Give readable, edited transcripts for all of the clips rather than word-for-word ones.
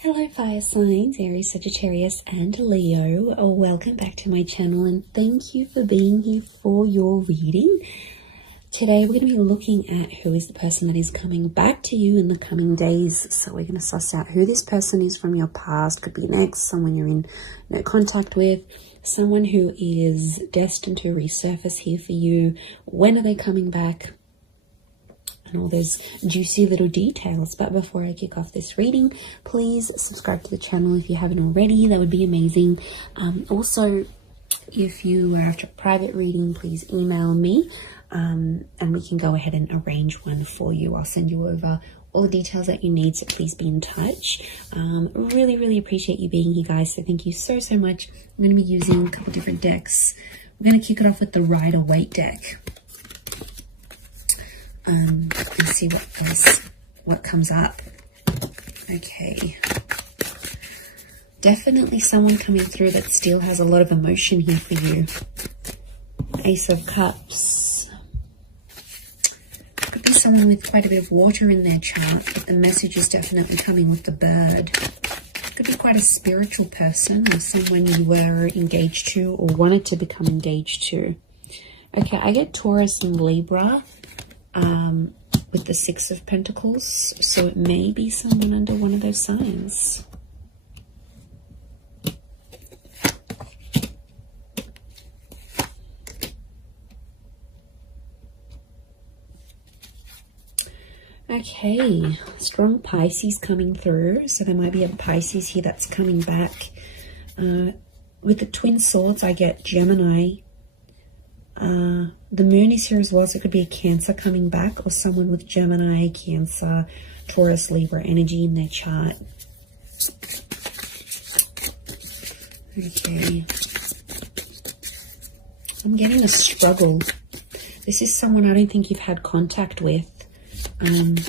Hello fire signs, Aries, Sagittarius and Leo. Welcome back to my channel and thank you for being here for your reading. Today we're going to be looking at who is the person that is coming back to you in the coming days. So we're going to suss out who this person is from your past. Could be an ex, someone you're in no contact with, someone who is destined to resurface here for you. When are they coming back? And all those juicy little details. But before I kick off this reading, please subscribe to the channel if you haven't already. That would be amazing. Also, if you are after a private reading, please email me and we can go ahead and arrange one for you. I'll send you over all the details that you need, so please be in touch. Really appreciate you being here, guys, so thank you so much. I'm going to be using a couple different decks. We're going to kick it off with the Rider-Waite deck. And see what comes up. Okay. Definitely someone coming through that still has a lot of emotion here for you. Ace of Cups. Could be someone with quite a bit of water in their chart, but the message is definitely coming with the bird. Could be quite a spiritual person or someone you were engaged to or wanted to become engaged to. Okay, I get Taurus and Libra. With the Six of Pentacles, so it may be someone under one of those signs. Okay, strong Pisces coming through, so there might be a Pisces here that's coming back. With the Twin Swords, I get Gemini. The moon is here as well, so it could be a Cancer coming back or someone with Gemini, Cancer, Taurus, Libra energy in their chart. Okay. I'm getting a struggle. This is someone I don't think you've had contact with.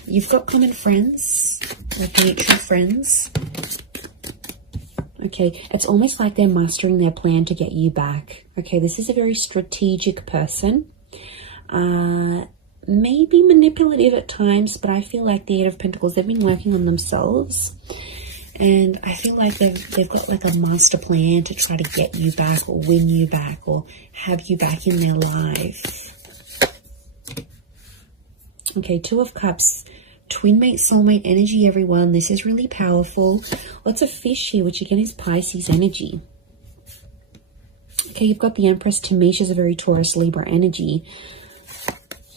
You've got common friends, like mutual friends. Okay, it's almost like they're mastering their plan to get you back. Okay, this is a very strategic person. Maybe manipulative at times, but I feel like the Eight of Pentacles, they've been working on themselves. And I feel like they've got like a master plan to try to get you back or win you back or have you back in their life. Okay, Two of Cups. Twin mate, soulmate energy, everyone. This is really powerful. Lots of fish here, which again is Pisces energy. Okay, you've got the Empress. To me, she's a very Taurus, Libra energy.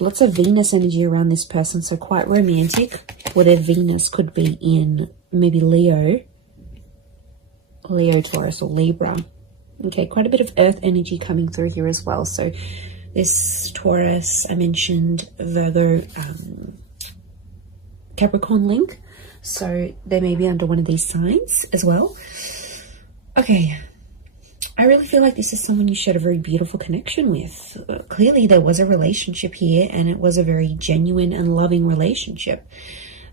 Lots of Venus energy around this person, so quite romantic. Or their Venus could be in maybe Leo, Taurus, or Libra. Okay, quite a bit of Earth energy coming through here as well. So this Taurus, I mentioned Virgo, Capricorn link, so they may be under one of these signs as well. Okay, I really feel like this is someone you shared a very beautiful connection with. Clearly there was a relationship here and it was a very genuine and loving relationship.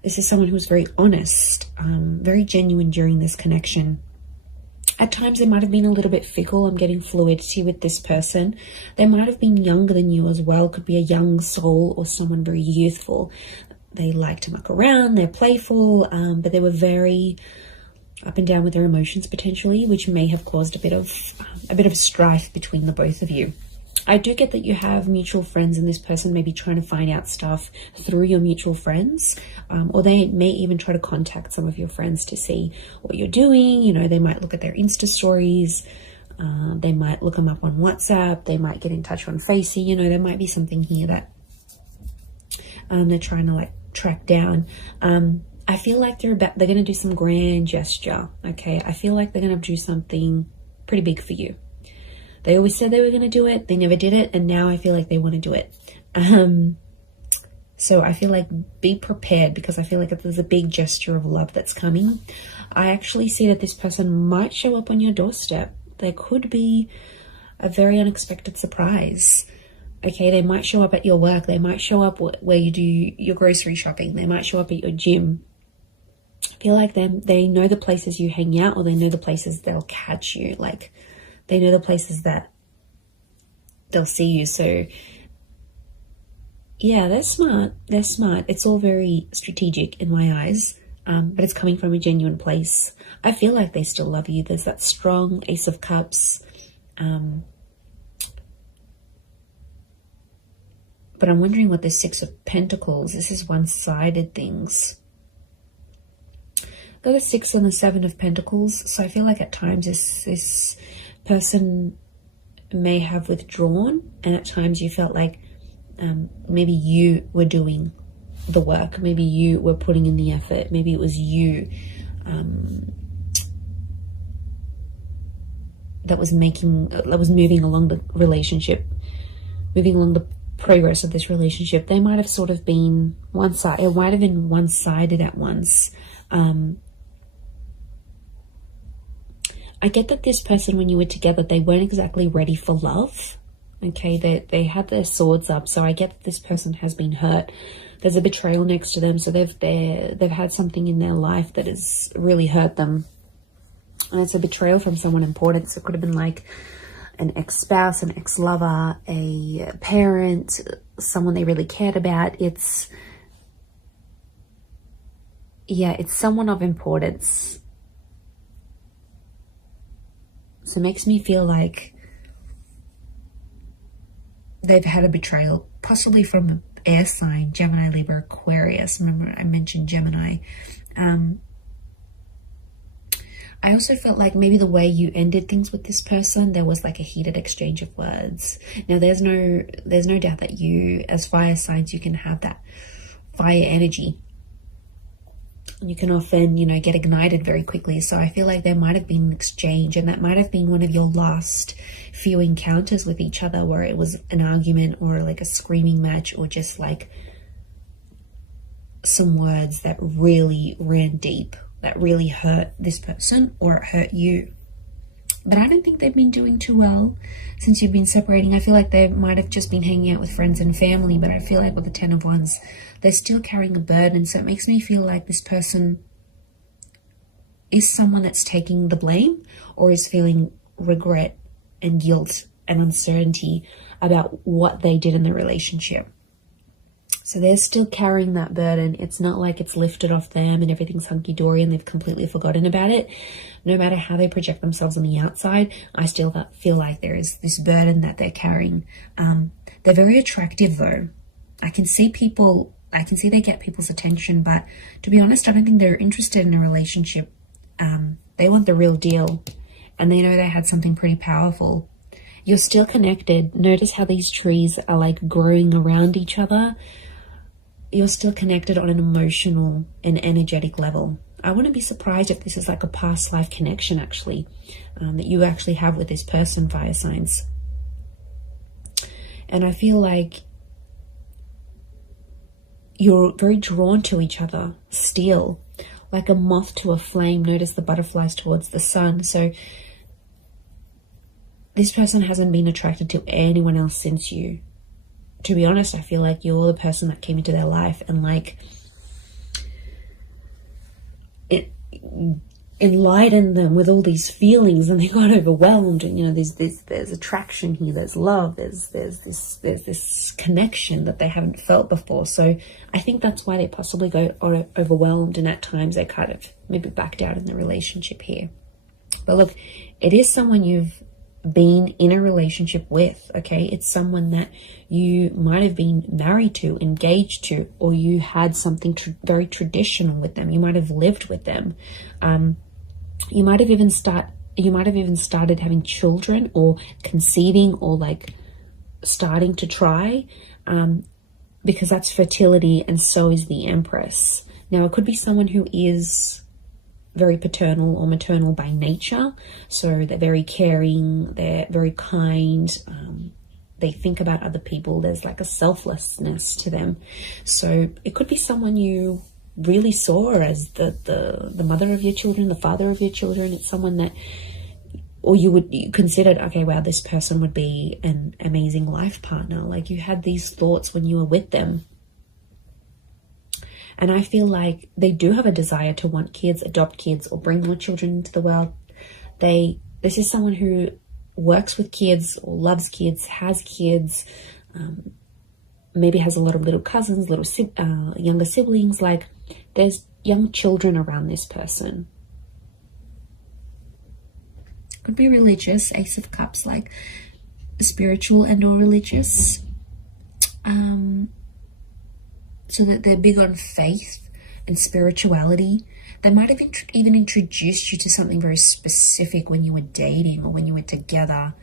This is someone who was very honest, very genuine during this connection. At times they might have been a little bit fickle. I'm getting fluidity with this person. They might have been younger than you as well. Could be a young soul or someone very youthful. They like to muck around, they're playful, but they were very up and down with their emotions potentially, which may have caused a bit of strife between the both of you. I do get that you have mutual friends and this person may be trying to find out stuff through your mutual friends, or they may even try to contact some of your friends to see what you're doing. You know, they might look at their Insta stories, they might look them up on WhatsApp, they might get in touch on Facey. You know, there might be something here that they're trying to like track down. I feel like they're going to do some grand gesture. Okay, I feel like they're going to do something pretty big for you. They always said they were going to do it, they never did it, and now I feel like they want to do it. So I feel like be prepared, because I feel like if there's a big gesture of love that's coming, I actually see that this person might show up on your doorstep. There could be a very unexpected surprise. Okay, they might show up at your work. They might show up where you do your grocery shopping. They might show up at your gym. I feel like they know the places you hang out, or they know the places they'll catch you. Like, they know the places that they'll see you. So, yeah, they're smart. They're smart. It's all very strategic in my eyes. but it's coming from a genuine place. I feel like they still love you. There's that strong Ace of Cups. But I'm wondering what the Six of Pentacles, this is one-sided things. Got the Six and the Seven of Pentacles. So I feel like at times this person may have withdrawn, and at times you felt like maybe you were doing the work. Maybe you were putting in the effort. Maybe it was you that was moving along the relationship, moving along the progress of this relationship. They might have sort of been one-sided. It might have been one-sided at once. I get that this person, when you were together, they weren't exactly ready for love. Okay, they had their swords up, so I get that this person has been hurt. There's a betrayal next to them, so they've had something in their life that has really hurt them, and it's a betrayal from someone important. So it could have been like an ex-spouse, an ex-lover, a parent, someone they really cared about. It's someone of importance. So it makes me feel like they've had a betrayal, possibly from an air sign, Gemini, Libra, Aquarius. Remember I mentioned Gemini. I also felt like maybe the way you ended things with this person, there was like a heated exchange of words. Now there's no doubt that you, as fire signs, you can have that fire energy. You can often, get ignited very quickly. So I feel like there might have been an exchange, and that might have been one of your last few encounters with each other, where it was an argument or like a screaming match, or just like some words that really ran deep, that really hurt this person, or it hurt you. But I don't think they've been doing too well since you've been separating. I feel like they might have just been hanging out with friends and family, but I feel like with the Ten of Wands, they're still carrying a burden. So it makes me feel like this person is someone that's taking the blame, or is feeling regret and guilt and uncertainty about what they did in the relationship. So they're still carrying that burden. It's not like it's lifted off them and everything's hunky-dory and they've completely forgotten about it. No matter how they project themselves on the outside, I still feel like there is this burden that they're carrying. They're very attractive though. I can see they get people's attention, but to be honest, I don't think they're interested in a relationship. They want the real deal, and they know they had something pretty powerful. You're still connected. Notice how these trees are like growing around each other. You're still connected on an emotional and energetic level. I wouldn't be surprised if this is like a past life connection actually, that you actually have with this person, fire signs. And I feel like you're very drawn to each other still, like a moth to a flame. Notice the butterflies towards the sun. So this person hasn't been attracted to anyone else since you. To be honest, I feel like you're the person that came into their life and like it enlightened them with all these feelings, and they got overwhelmed. And there's attraction here, there's love, there's this connection that they haven't felt before. So I think that's why they possibly got overwhelmed, and at times they kind of maybe backed out in the relationship here. But look, it is someone you've been in a relationship with. Okay, it's someone that you might have been married to, engaged to, or you had something very traditional with them. You might have lived with them. You might have even started having children, or conceiving, or like starting to try, because that's fertility, and so is the Empress. Now it could be someone who is very paternal or maternal by nature. So they're very caring, they're very kind, they think about other people. There's like a selflessness to them. So it could be someone you really saw as the mother of your children, the father of your children. It's someone that, or you considered, okay, wow, this person would be an amazing life partner. Like you had these thoughts when you were with them. And I feel like they do have a desire to want kids, adopt kids, or bring more children into the world. This is someone who works with kids, or loves kids, has kids, maybe has a lot of little cousins, younger siblings. Like there's young children around this person. Could be religious, Ace of Cups, like spiritual and or religious. So that they're big on faith and spirituality. They might have even introduced you to something very specific when you were dating or when you were together.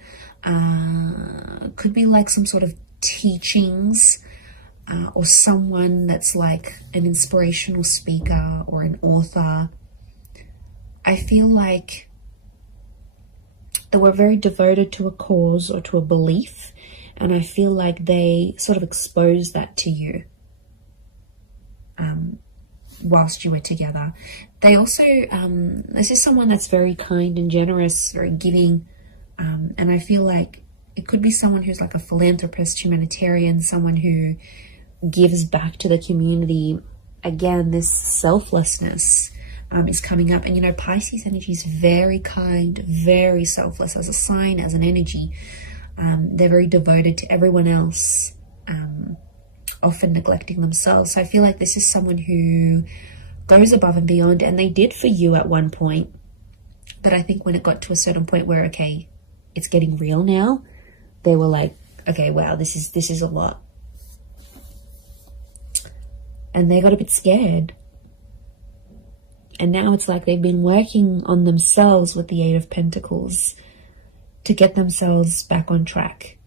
Could be like some sort of teachings, or someone that's like an inspirational speaker or an author. I feel like they were very devoted to a cause or to a belief, and I feel like they sort of exposed that to you whilst you were together. They also, this is someone that's very kind and generous, very giving, and I feel like it could be someone who's like a philanthropist, humanitarian, someone who gives back to the community. Again, this selflessness is coming up. And, you know, Pisces energy is very kind, very selfless as a sign, as an energy. They're very devoted to everyone else, often neglecting themselves. So I feel like this is someone who goes above and beyond, and they did for you at one point. But I think when it got to a certain point where, okay, it's getting real now, they were like, okay, wow, this is a lot. And they got a bit scared. And now it's like they've been working on themselves with the Eight of Pentacles to get themselves back on track.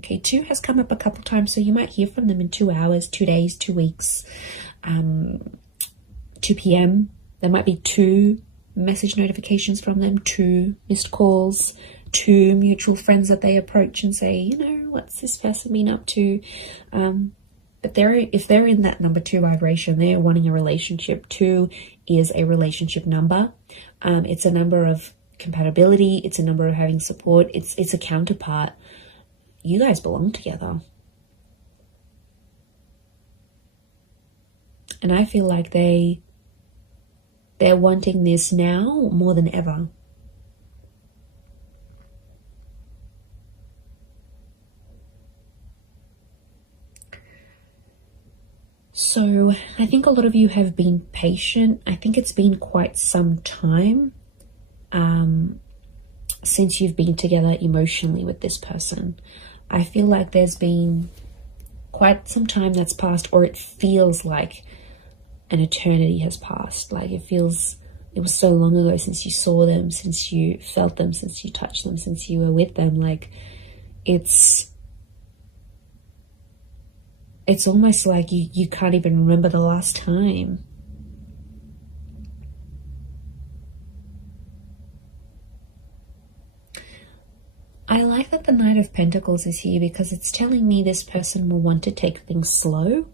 Okay, 2 has come up a couple times, so you might hear from them in 2 hours, 2 days, 2 weeks, 2 p.m. There might be 2 message notifications from them, 2 missed calls, 2 mutual friends that they approach and say, you know, what's this person been up to? But if they're in that number 2 vibration, they're wanting a relationship. 2 is a relationship number. It's a number of compatibility. It's a number of having support. It's a counterpart. You guys belong together. And I feel like they're wanting this now more than ever. So I think a lot of you have been patient. I think it's been quite some time since you've been together emotionally with this person. I feel like there's been quite some time that's passed, or it feels like an eternity has passed. Like it was so long ago since you saw them, since you felt them, since you touched them, since you were with them. Like it's almost like you can't even remember the last time. I like that the Knight of Pentacles is here because it's telling me this person will want to take things slow.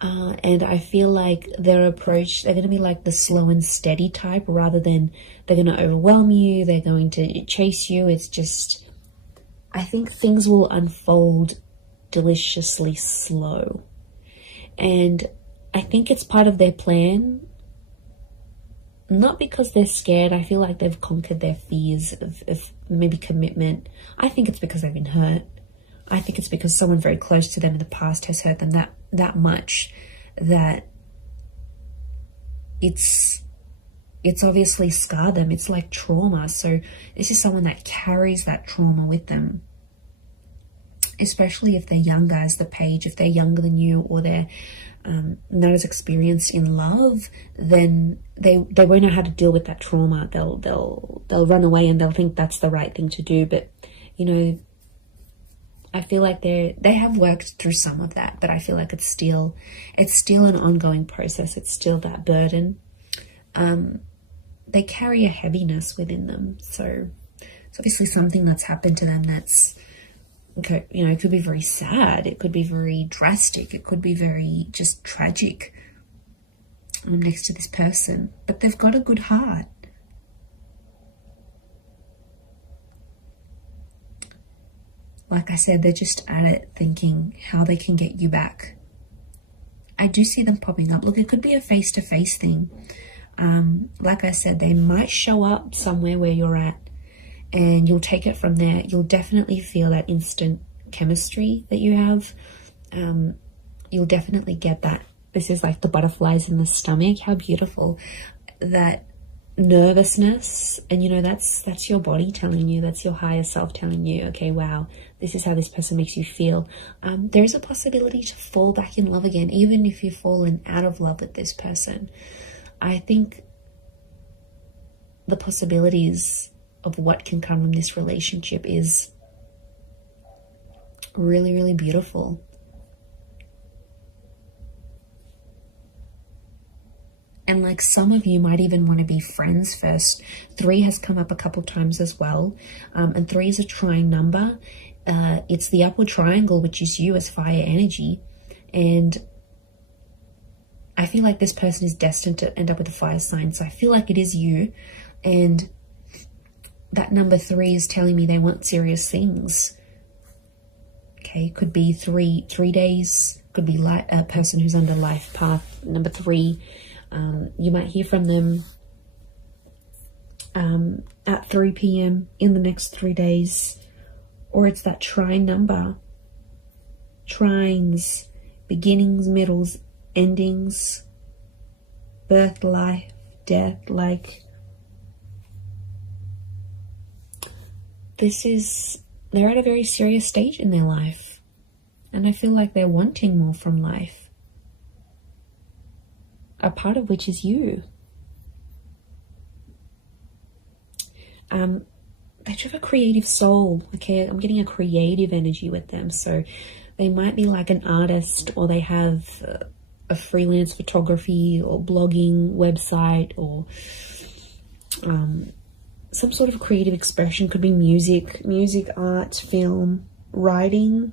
And I feel like their approach, they're going to be like the slow and steady type rather than they're going to overwhelm you, they're going to chase you. It's just, I think things will unfold deliciously slow. And I think it's part of their plan, not because they're scared. I feel like they've conquered their fears of maybe commitment. I think it's because they've been hurt. I think it's because someone very close to them in the past has hurt them that much that it's obviously scarred them. It's like trauma. So this is someone that carries that trauma with them, especially if they're younger as the Page. If they're younger than you, or they're not as experienced in love, then they won't know how to deal with that trauma. They'll run away and they'll think that's the right thing to do. But you know, I feel like they have worked through some of that, but I feel like it's still an ongoing process. It's still that burden. They carry a heaviness within them. So it's obviously something that's happened to them that's, you know, it could be very sad. It could be very drastic. It could be very just tragic next to this person. But they've got a good heart. Like I said, they're just at it thinking how they can get you back. I do see them popping up. Look, it could be a face-to-face thing. Like I said, they might show up somewhere where you're at and you'll take it from there. You'll definitely feel that instant chemistry that you have. you'll definitely get that. This is like the butterflies in the stomach. How beautiful. That nervousness, and you know, that's your body telling you, that's your higher self telling you, okay, wow, this is how this person makes you feel. There is a possibility to fall back in love again, even if you've fallen out of love with this person. I think the possibilities of what can come from this relationship is really, really beautiful. And like some of you might even want to be friends first. 3 has come up a couple times as well. And 3 is a trine number. It's the upward triangle, which is you as fire energy. And I feel like this person is destined to end up with a fire sign. So I feel like it is you. And that number 3 is telling me they want serious things. Okay, could be three days. Could be a person who's under life path number 3. You might hear from them at 3 p.m. in the next 3 days, or it's that trine number. Trines, beginnings, middles, endings, birth, life, death. Like, they're at a very serious stage in their life, and I feel like they're wanting more from life. A part of which is you. They have a creative soul. Okay, I'm getting a creative energy with them. So they might be like an artist, or they have a freelance photography or blogging website, or some sort of creative expression. Could be music, art, film, writing.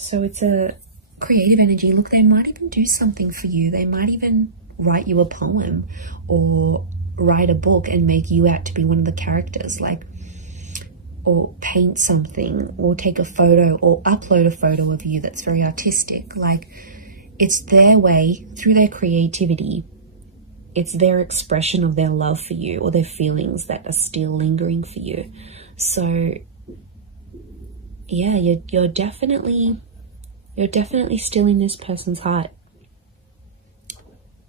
So it's a creative energy. Look, they might even do something for you. They might even write you a poem or write a book and make you out to be one of the characters, like, or paint something, or take a photo, or upload a photo of you that's very artistic. Like, it's their way, through their creativity, it's their expression of their love for you, or their feelings that are still lingering for you. So yeah, you're definitely still in this person's heart.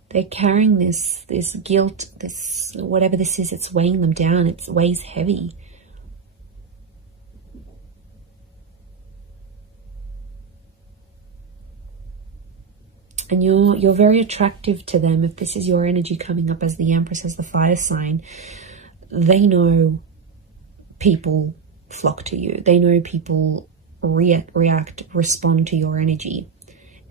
They're carrying this guilt, this whatever this is, it's weighing them down. It weighs heavy. And you're very attractive to them. If this is your energy coming up as the Empress, as the fire sign, they know people flock to you. They know people react, respond to your energy.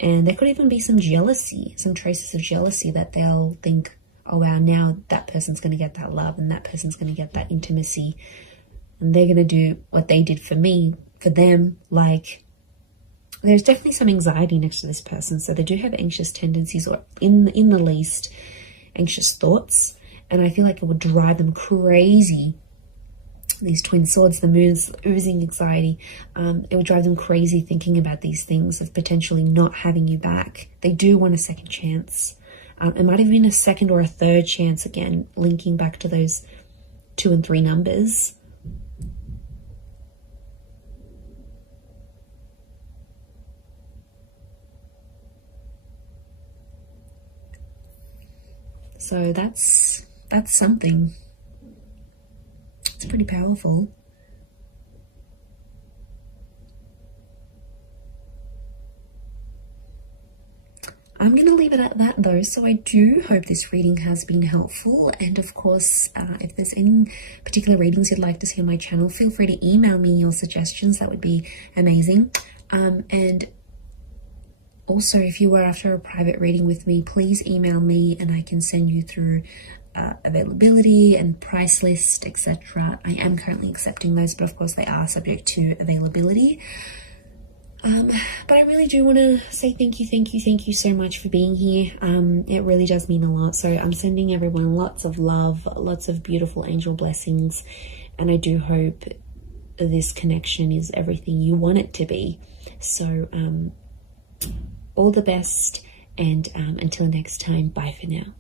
And there could even be some jealousy, some traces of jealousy, that they'll think, oh wow, now that person's going to get that love, and that person's going to get that intimacy, and they're going to do what they did for me, for them. Like, there's definitely some anxiety next to this person. So they do have anxious tendencies, or in the least, anxious thoughts. And I feel like it would drive them crazy. These twin swords, the moon's oozing anxiety. It would drive them crazy thinking about these things of potentially not having you back. They do want a second chance. It might have been a second or a third chance, again, linking back to those 2 and 3 numbers. So that's something. It's pretty powerful. I'm going to leave it at that though. So I do hope this reading has been helpful. And of course, if there's any particular readings you'd like to see on my channel, feel free to email me your suggestions. That would be amazing. And also, if you were after a private reading with me, please email me and I can send you through availability and price list, etc. I am currently accepting those, but of course they are subject to availability. But I really do want to say thank you so much for being here. It really does mean a lot. So I'm sending everyone lots of love, lots of beautiful angel blessings, and I do hope this connection is everything you want it to be. So all the best, And until next time, bye for now.